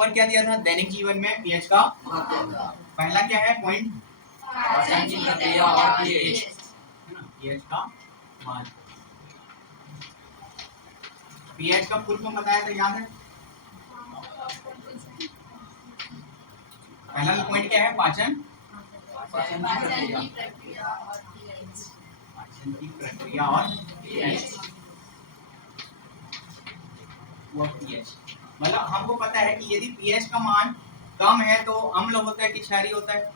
Homework क्या दिया था दैनिक जीवन में पीएच का पहला क्या है पॉइंट पाचन की प्रक्रिया और पीएच है ना पीएच का मान पीएच का फुल फॉर्म बताया था याद है पहला पॉइंट क्या है पाचन की प्रक्रिया और पीएच वो पीएच मतलब हमको पता है कि यदि पीएच का मान कम है तो अम्ल होता है कि क्षारीय होता है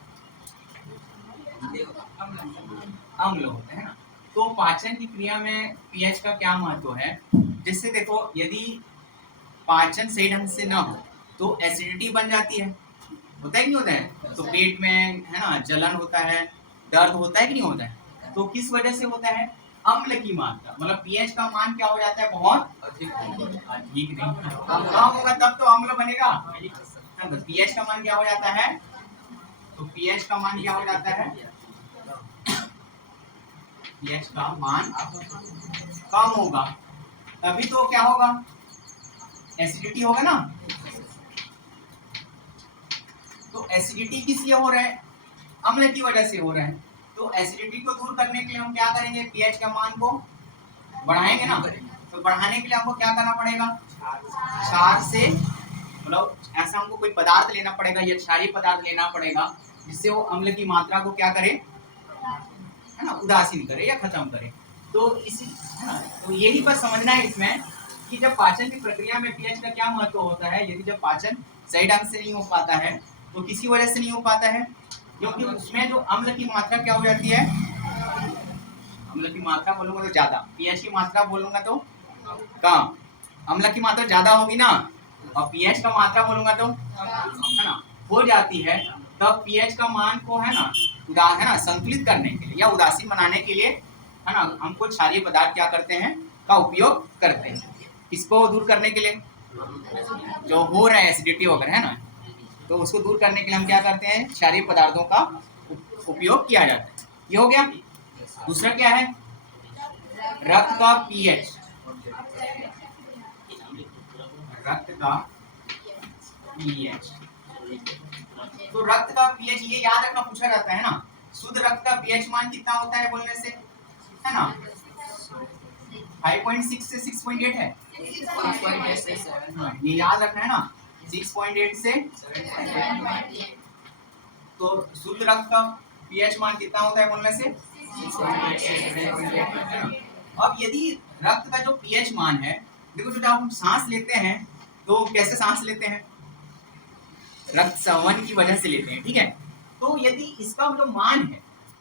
अम्ल होता है ना तो पाचन की क्रिया में पीएच का क्या महत्व है जिससे देखो यदि पाचन सही ढंग से ना हो तो एसिडिटी बन जाती है होता है कि नहीं होता है तो पेट में है ना जलन होता है दर्द होता है कि नहीं होता है तो किस वजह से होता है अम्ल की मात्रा मतलब पीएच का मान क्या हो जाता है बहुत अधिक नहीं कम होगा तब तो अम्ल बनेगा तो पीएच का मान क्या हो जाता है तो पीएच का मान क्या हो जाता है पीएच का मान कम होगा तभी तो क्या होगा एसिडिटी होगा ना तो एसिडिटी किस लिए हो रहा है अम्ल की वजह से हो रहा है तो एसिडिटी को दूर करने के लिए हम क्या करेंगे पीएच का मान को बढ़ाएंगे ना तो बढ़ाने के लिए हमको क्या करना पड़ेगा क्षार से मतलब ऐसा हमको कोई पदार्थ लेना पड़ेगा या क्षारीय पदार्थ लेना पड़ेगा जिससे वो अम्ल की मात्रा को क्या करे है ना उदासीन करे या खत्म करे तो इसी है ना तो यही बस समझना है इसमें कि जब पाचन की प्रक्रिया में पीएच का क्या महत्व होता है यदि जब पाचन सही ढंग से नहीं हो पाता है तो किसी वजह से नहीं हो पाता है क्योंकि उसमें जो अम्ल की मात्रा क्या हो जाती है अम्ल की मात्रा बोलूंगा तो ज्यादा पीएच की मात्रा बोलूंगा तो कम अम्ल की मात्रा ज्यादा होगी ना और पीएच का मात्रा बोलूंगा तो है ना हो जाती है तब पीएच का मान को है ना संतुलित करने के लिए या उदासीन बनाने के लिए है ना हम कुछ क्षारीय पदार्थ क्या करते हैं का उपयोग करते हैं इसको दूर करने के लिए जो हो रहा है एसिडिटी वगैरह है ना तो उसको दूर करने के लिए हम क्या करते हैं क्षारीय पदार्थों का उपयोग किया जाता है ये हो गया दूसरा क्या है रक्त का पीएच रक्त का पीएच तो रक्त का पीएच ये याद रखना पूछा जाता है ना शुद्ध रक्त का पीएच मान कितना होता है बोलने से है ना 5.6 से 6.8 है ये याद रखना है ना 6.8 से तो शुद्ध रक्त का पीएच मान कितना होता है बोलने से अब यदि रक्त का जो पीएच मान है देखो जब हम सांस लेते हैं तो कैसे सांस लेते हैं रक्त संवहन की वजह से लेते हैं ठीक है तो यदि इसका जो मान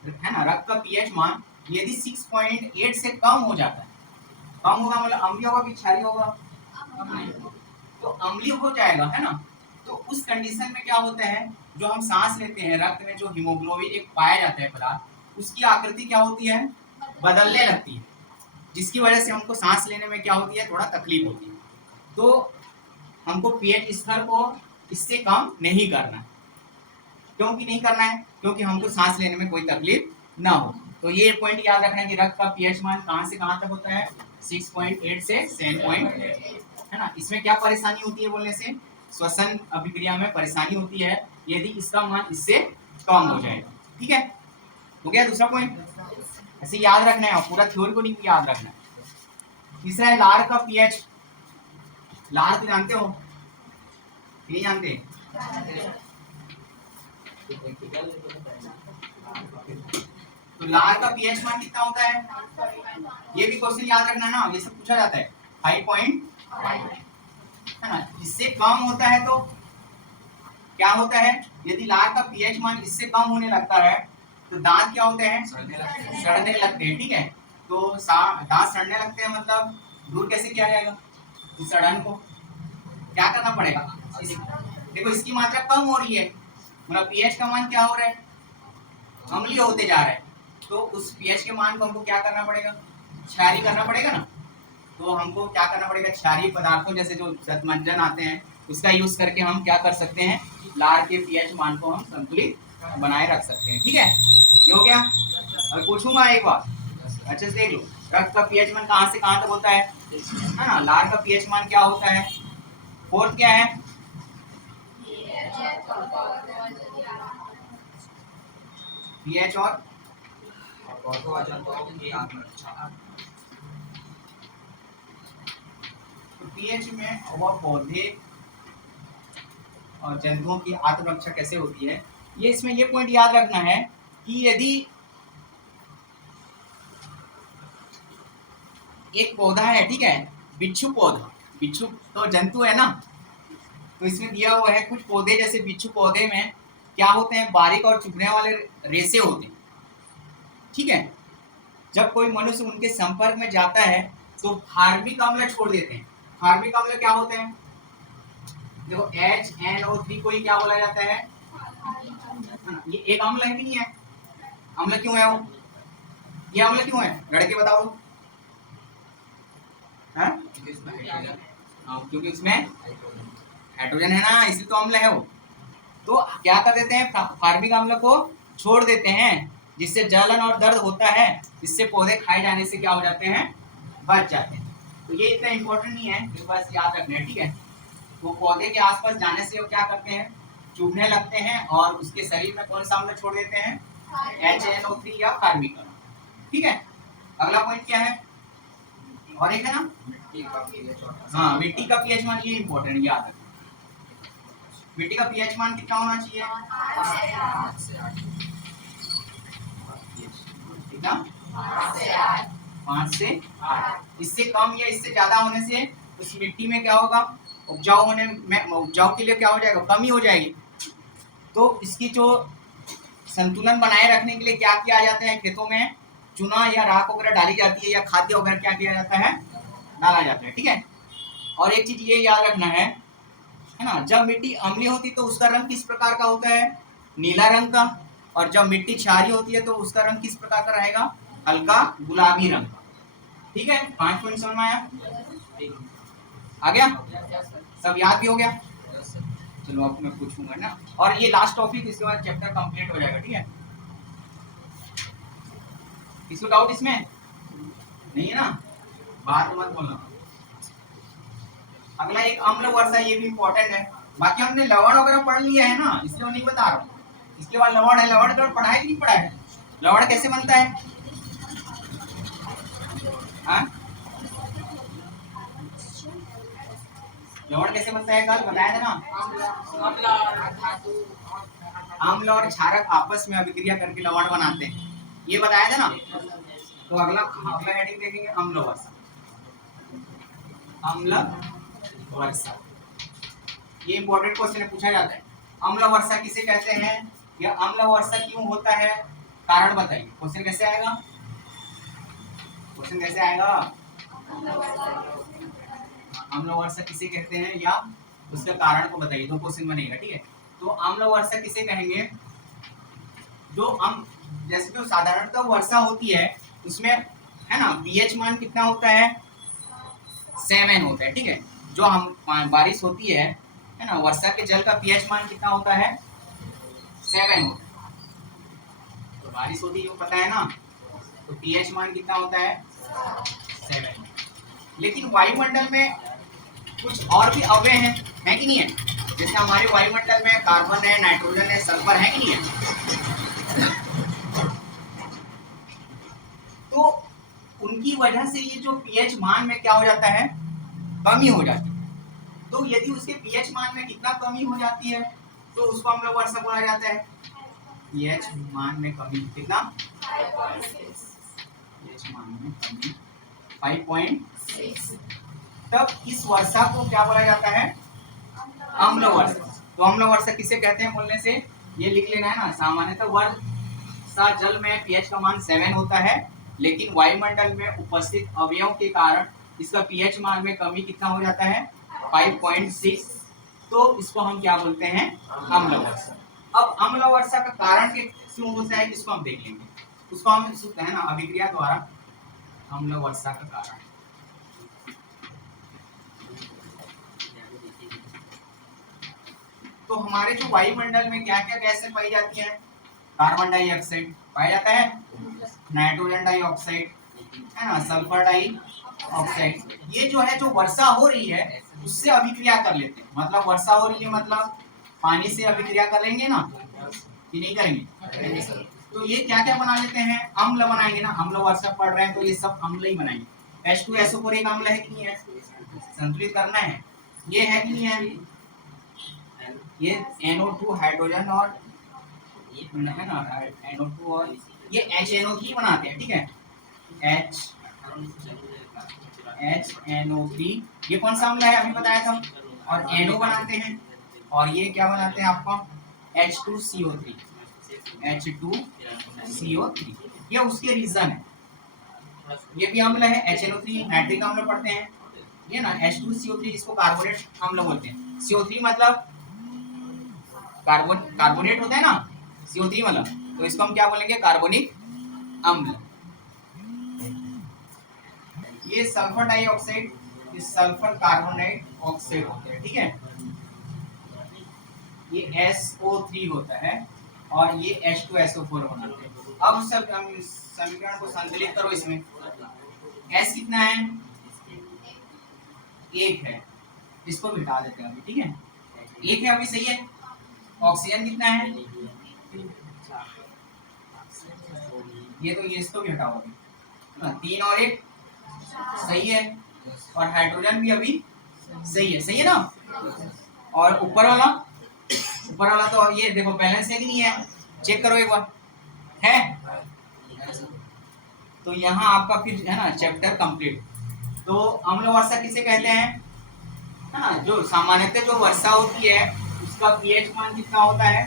है ना रक्त का पीएच मान यदि 6.8 से कम हो जाता है कम होगा मतलब अम्लीय होगा कि क्षारीय होगा तो अम्लीय हो जाएगा है ना तो उस कंडीशन में क्या होता है जो हम सांस लेते हैं रक्त में जो हीमोग्लोबिन एक पाया जाता है पदार्थ उसकी आकृति क्या होती है बदलने लगती है जिसकी वजह से हमको सांस लेने में क्या होती है थोड़ा तकलीफ होती है तो हमको पीएच स्तर को इससे कम नहीं करना है क्योंकि नहीं करना है क्योंकि हमको सांस लेने में कोई तकलीफ ना हो तो ये पॉइंट याद रखना है कि रक्त का पीएच मान कहां से कहां तक होता है 6.8 से 7.8 है ना इसमें क्या परेशानी होती है बोलने से श्वसन अभिक्रिया में परेशानी होती है यदि इसका मान इससे कम हो जाएगा ठीक है हो गया दूसरा पॉइंट ऐसे याद रखना है पूरा थ्योरी को नहीं याद रखना है तीसरा है लार का पीएच लार तो जानते हो नहीं जानते तो लार का पीएच मान कितना होता है ये भी क्वेश्चन याद रखना ना ये सब पूछा जाता है 5.5 है ना इससे कम होता है तो क्या होता है यदि लार का पीएच मान इससे कम होने लगता है तो दांत क्या होते हैं सड़ने लगते हैं ठीक है तो दांत सड़ने लगते हैं मतलब दूर कैसे किया जाएगा इस सड़न को क्या करना पड़ेगा देखो इसकी मात्रा कम हो रही है मतलब पीएच का मान क्या हो रहा है अम्लीय होते जा रहा है तो उस पीएच के मान को हमको क्या करना पड़ेगा क्षारीय करना पड़ेगा ना तो हमको क्या करना पड़ेगा क्षारीय पदार्थों जैसे जो शतमंजन आते हैं उसका यूज करके हम क्या कर सकते हैं लार के पीएच मान को हम संतुलित बनाए रख सकते हैं ठीक है ये हो गया अब पूछूंगा एक बार अच्छे से देख लो रक्त का पीएच मान कहां से कहां तक होता है ना लार का पीएच मान क्या होता है फोर्थ क्या है पीएच और पौधों और जंतुओं की आत्मरक्षा। तो पीएच में वह पौधे और जंतुओं की आत्मरक्षा कैसे होती है, ये इसमें ये पॉइंट याद रखना है कि यदि एक पौधा है, ठीक है, बिच्छू पौधा, बिच्छू तो जंतु है ना, तो इसमें दिया हुआ है कुछ पौधे, जैसे बिच्छू पौधे में क्या होते हैं, बारीक और चुभने वाले रेशे होते हैं, ठीक है। जब कोई मनुष्य उनके संपर्क में जाता है तो फार्मिक अम्ल छोड़ देते हैं। फार्मिक अम्ल क्या होते हैं, देखो HNO3 को ही क्या बोला जाता है, ये एक अम्ल है कि नहीं है, अम्ल क्यों है वो, ये अम्ल क्यों है, लड़के बताओ। हाँ, क्योंकि इसमें हाइड्रोजन है ना, इसलिए तो अम्ल है वो। तो क्या कर देते हैं, फार्मिक अम्ल को छोड़ देते हैं, जिससे जलन और दर्द होता है, इससे पौधे खाए जाने से क्या हो जाते हैं, बच जाते हैं। तो ये इतना इम्पोर्टेंट नहीं है, बस याद रखना है, ठीक है। वो पौधे के आसपास जाने से वो क्या करते हैं, चुभने लगते हैं और उसके शरीर में कौन सा अम्ल छोड़ देते हैं, HNO3 या फार्मिक अम्ल, ठीक है। अगला पॉइंट क्या है, और एक है ना, हाँ, मिट्टी का पीएच मान, ये इम्पोर्टेंट याद रखना। मिट्टी का पीएच मान कितना होना चाहिए, 5 से 8। इससे कम या इससे ज्यादा होने से उस मिट्टी में क्या होगा, उपजाऊ होने में, उपजाऊ के लिए क्या हो जाएगा, कमी हो जाएगी। तो इसकी जो संतुलन बनाए रखने के लिए क्या किया जाता है, खेतों में चुना या राख वगैरह डाली जाती है, या खाद्य वगैरह क्या किया जाता है, डाला जाता है, ठीक है। और एक चीज ये याद रखना है ना, जब मिट्टी अम्लीय होती है तो उसका रंग किस प्रकार का होता है, नीला रंग का, और जब मिट्टी क्षारीय होती है तो उसका रंग किस प्रकार का रहेगा, हल्का गुलाबी रंग का, ठीक है। 5 पॉइंट समझ में आया, आ गया, सब याद भी हो गया। चलो अब मैं पूछूंगा ना, और ये लास्ट टॉपिक, इसके बाद चैप्टर कंप्लीट हो जाएगा, ठीक है। किसी को डाउट इसमें नहीं है ना, बात मत बोलना। अगला एक अम्ल वर्षा, ये भी इम्पोर्टेंट है। बाकी हमने लवण वगैरह पढ़ लिया है ना, इसलिए नहीं बता रहा हूँ। इसके बाद लवण है, लवण तो पढ़ा है कि नहीं पढ़ा है, लवण कैसे बनता है, हाँ, लवण कैसे बनता है, कल बताया था ना, अम्ल और क्षारक आपस में अभिक्रिया करके लवण बनाते हैं, ये बताया था ना। तो अगला हेडिंग देखेंगे अम्ल वर्षा। अम्ल वर्षा ये इंपॉर्टेंट क्वेश्चन पूछा जाता है, अम्ल वर्षा किसे कहते हैं, या अम्ल वर्षा क्यों होता है, कारण बताइए। क्वेश्चन कैसे आएगा, क्वेश्चन कैसे आएगा, अम्ल वर्षा किसे कहते हैं या उसका कारण को बताइए, तो क्वेश्चन बनेगा, ठीक है। तो अम्ल वर्षा किसे कहेंगे, जो जैसे जो साधारणतः वर्षा होती है उसमें है ना, पीएच मान कितना होता है, 7 होता है, ठीक है। जो हम बारिश होती है ना, वर्षा के जल का पीएच मान कितना होता है, 7 होता है। तो बारिश होती है वो पता है ना, तो पीएच मान कितना होता है, 7। लेकिन वायुमंडल में कुछ और भी अवयव हैं कि नहीं है, जैसे हमारे वायुमंडल में कार्बन है, नाइट्रोजन है, सल्फर है कि नहीं है, तो उनकी वजह से ये जो पीएच मान में क्या हो जाता है, कमी हो जाती है। तो यदि उसके पीएच मान में कितना कमी हो जाती है तो उसको हम लोग वर्षा बोला जाता है। पीएच मान में कमी कितना, पीएच मान में कमी 5.6, तब इस वर्षा को क्या बोला जाता है, अम्ल वर्षा। तो अम्ल वर्षा किसे कहते हैं बोलने से ये लिख लेना है ना, सामान्यतः वर्षा जल में पीएच का मान 7 होता है, लेकिन वायुमंडल में उपस्थित अवयवों के कारण इसका पीएच मान में कमी कितना हो जाता है, 5.6। तो इसको हम क्या बोलते हैं, अम्ल वर्षा। अब अम्ल वर्षा का कारण क्यों होता है इसको हम देख लेंगे, उसको हम है ना अभिक्रिया द्वारा अम्ल वर्षा का कारण। तो हमारे जो वायुमंडल में क्या क्या गैसें पाई जाती हैं, कार्बन डाइऑक्साइड पाया जाता है, नाइट्रोजन डाइऑक्साइड है ना, सल्फर डाइऑक्साइड, ये जो है जो वर्षा हो रही है उससे अभिक्रिया कर लेते हैं। मतलब वर्षा हो रही है मतलब पानी से अभिक्रिया करेंगे ना कि नहीं करेंगे? तो ये क्या क्या बना लेते हैं, अम्ल बनाएंगे ना, अम्ल वर्षा पढ़ रहे हैं तो ये सब अम्ल ही बनाएंगे। H2SO4 एक अम्ल है कि नहीं है? संतुलित करना है, ये है कि नहीं है? ये NO2 हाइड्रोजन और है ना NO2 और ये HNO3 बनाते हैं, ठीक है, HNO3 ये कौन सा अम्ल है अभी बताया था, और NO बनाते हैं, और ये क्या बनाते हैं आपका H2CO3, H2CO3 ये उसके रीजन है। ये भी अम्ल है, HNO3 नाइट्रिक अम्ल पढ़ते हैं, ये ना H2CO3 जिसको कार्बोनेट अम्ल बोलते हैं। CO3 मतलब कार्बोनेट होता है ना, CO3 मतलब, तो इसको हम क्या बोलेंगे, कार्बोनिक अम्ल। ये सल्फर डाइऑक्साइड, ये सल्फर कार्बोनेट ऑक्साइड होते हैं, ठीक है, ये SO3 होता है और ये H2SO4 बनाते हैं। अब सब समीकरण को संतुलित करो, इसमें S कितना है, 1 है, इसको भी हटा देते हैं अभी, ठीक है, 1 है अभी, सही है। ऑक्सीजन कितना है, ये तो ये इसको भी हटाओ अभी, 3 और 1 सही है, और हाइड्रोजन भी अभी सही है ना, और ऊपर वाला तो ये देखो बैलेंस है कि नहीं है, चेक करो एक बार, है, तो यहाँ आपका फिर है ना चैप्टर कंप्लीट। तो अम्ल वर्षा किसे कहते हैं, है ना, जो सामान्यतः जो वर्षा होती है उसका पीएच मान कितना होता है,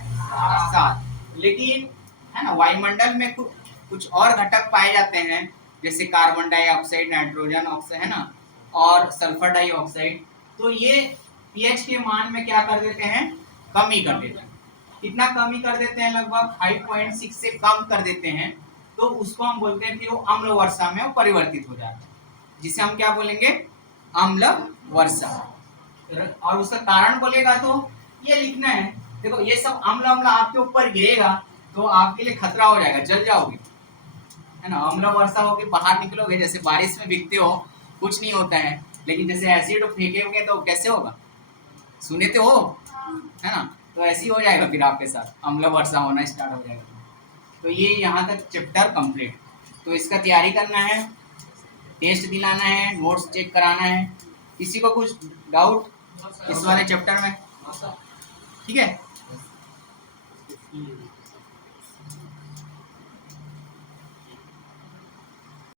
7, लेकिन है ना वायुमंडल में कुछ और घटक पाए जाते हैं, जैसे कार्बन डाइऑक्साइड, नाइट्रोजन ऑक्साइड, है ना, और सल्फर डाइऑक्साइड, तो ये पीएच के मान में क्या कर देते हैं, कमी कर देते हैं। कितना कमी कर देते हैं, लगभग 5.6 से कम कर देते हैं, तो उसको हम बोलते हैं फिर वो अम्ल वर्षा में वो परिवर्तित हो जाता है, जिसे हम क्या बोलेंगे, अम्ल वर्षा। और उसका कारण बोलेगा तो ये लिखना है, देखो ये सब अम्ल आपके ऊपर गिरेगा तो आपके लिए खतरा हो जाएगा, जल जाओगे, है ना, अम्ल वर्षा होके बाहर निकलोगे, जैसे बारिश में भीगते हो कुछ नहीं होता है, लेकिन जैसे एसिड फेंकेंगे तो कैसे होगा, सुने तो हो, है ना, तो ऐसे ही हो जाएगा फिर आपके साथ, अम्ल वर्षा होना स्टार्ट हो जाएगा। तो ये यहाँ तक चैप्टर कंप्लीट। तो इसका तैयारी करना है, टेस्ट दिलाना है, नोट्स चेक कराना है। किसी को कुछ डाउट इस वाले चैप्टर में, ठीक है।